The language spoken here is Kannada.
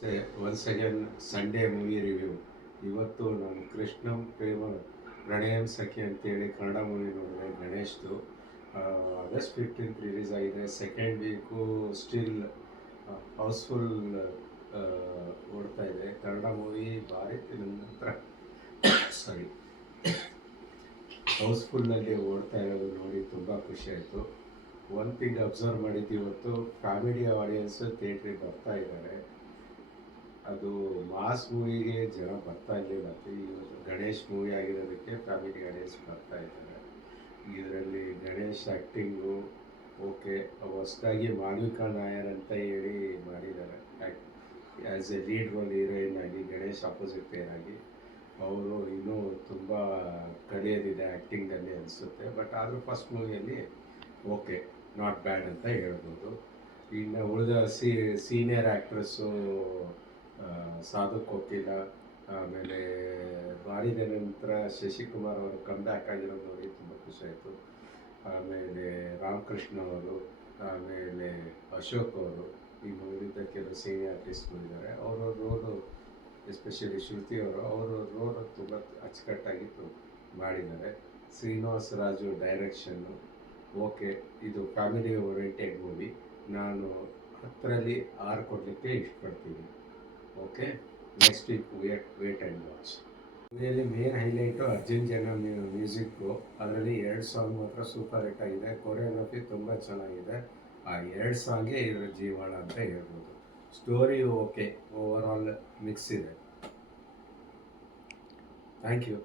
ಮತ್ತೆ once again Sunday movie review. ಇವತ್ತು ನಾನು ಕೃಷ್ಣಂ ಪ್ರೇಮ ಪ್ರಣಯಂ ಸಖಿ ಅಂತೇಳಿ ಕನ್ನಡ ಮೂವಿ ನೋಡಿದೆ ಗಣೇಶ್ದು. ಆಗಸ್ಟ್ 15th ರಿಲೀಸ್ ಆಗಿದೆ. ಸೆಕೆಂಡ್ ವೀಕು ಸ್ಟಿಲ್ ಹೌಸ್ಫುಲ್ ಓಡ್ತಾ ಇದೆ. ಕನ್ನಡ ಮೂವಿ ಭಾರಿ ನಂತರ ಸಾರಿ ಹೌಸ್ಫುಲ್ನಲ್ಲಿ ಓಡ್ತಾ ಇರೋದು ನೋಡಿ ತುಂಬ ಖುಷಿ ಆಯಿತು. ಒನ್ ಥಿಂಗ್ ಅಬ್ಸರ್ವ್ ಮಾಡಿದ್ದು, ಇವತ್ತು ಕಾಮಿಡಿ ಆಡಿಯನ್ಸು ಥಿಯೇಟ್ರಿಗೆ ಬರ್ತಾ ಇದ್ದಾರೆ. ಅದು ಮಾಸ್ ಮೂವಿಗೆ ಜನ ಬರ್ತಾ ಇರಲಿಲ್ಲ. ಇವತ್ತು ಗಣೇಶ್ ಮೂವಿ ಆಗಿರೋದಕ್ಕೆ ಫ್ಯಾಮಿಲಿ ಆಡಿಯನ್ಸ್ ಬರ್ತಾ ಇದ್ದಾರೆ. ಇದರಲ್ಲಿ ಗಣೇಶ್ ಆ್ಯಕ್ಟಿಂಗು ಓಕೆ. ಹೊಸದಾಗಿ ಮಾಲ್ವಿಕಾ ನಾಯರ್ ಅಂತ ಹೇಳಿ ಮಾಡಿದ್ದಾರೆ as A lead role heroine ಆಗಿ, ಗಣೇಶ್ ಆಪೋಸಿಟ್ ಪೇರ್ ಆಗಿ. ಅವರು ಇನ್ನೂ ತುಂಬ ಕಲಿಯೋದಿದೆ ಆ್ಯಕ್ಟಿಂಗಲ್ಲಿ ಅನಿಸುತ್ತೆ. ಬಟ್ ಆದರೂ ಫಸ್ಟ್ ಮೂವಿಯಲ್ಲಿ ಓಕೆ, ನಾಟ್ ಬ್ಯಾಡ್ ಅಂತ ಹೇಳ್ಬೋದು. ಇನ್ನು ಉಳಿದ ಸೀನಿಯರ್ ಆ್ಯಕ್ಟ್ರೆಸ್ಸು ಸಾಧು ಕೋಕಿಲ, ಆಮೇಲೆ ಬಾರಿದ ನಂತರ ಶಶಿಕುಮಾರ್ ಅವರು ಕಮ್ಬ್ಯಾಕ್ ಆಗಿರೋದು ನೋಡಿ ತುಂಬ ಖುಷಿ ಆಯಿತು. ಆಮೇಲೆ ರಾಮಕೃಷ್ಣ ಅವರು, ಆಮೇಲೆ ಅಶೋಕ್ ಅವರು, ಇನ್ನು ಉಳಿದ ಕೆಲವು ಸೀನಿಯರ್ ಆರ್ಟಿಸ್ಟ್ಗಳಿದ್ದಾರೆ. ಅವರ ರೋಲು, ಎಸ್ಪೆಷಲಿ ಶ್ರುತಿ ಅವರ ರೋಲ್ ತುಂಬ ಅಚ್ಚುಕಟ್ಟಾಗಿ ಮಾಡಿದ್ದಾರೆ. Srinivasa Raju direction okay. ಇದು ಫ್ಯಾಮಿಲಿ ಓರಿಯೆಂಟೆಡ್ ಮೂವಿ. ನಾನು 10ರಲ್ಲಿ 6 ಕೊಡಲಿಕ್ಕೆ ಇಷ್ಟಪಡ್ತೀನಿ. Okay, next week wait and watch. ಮೂವಿಯಲ್ಲಿ main highlight Arjun Janya music. ಅದರಲ್ಲಿ 2 ಸಾಂಗ್ ಮಾತ್ರ ಸೂಪರ್ ಹಿಟ್ ಆಗಿದೆ. ಕೊರಿಯೋಗ್ರಫಿ ತುಂಬ ಚೆನ್ನಾಗಿದೆ. ಆ 2 ಸಾಂಗೇ ಇದರ ಜೀವಾಳ ಅಂತ ಹೇಳ್ಬೋದು. Story okay, overall mix ಇದೆ. Thank you.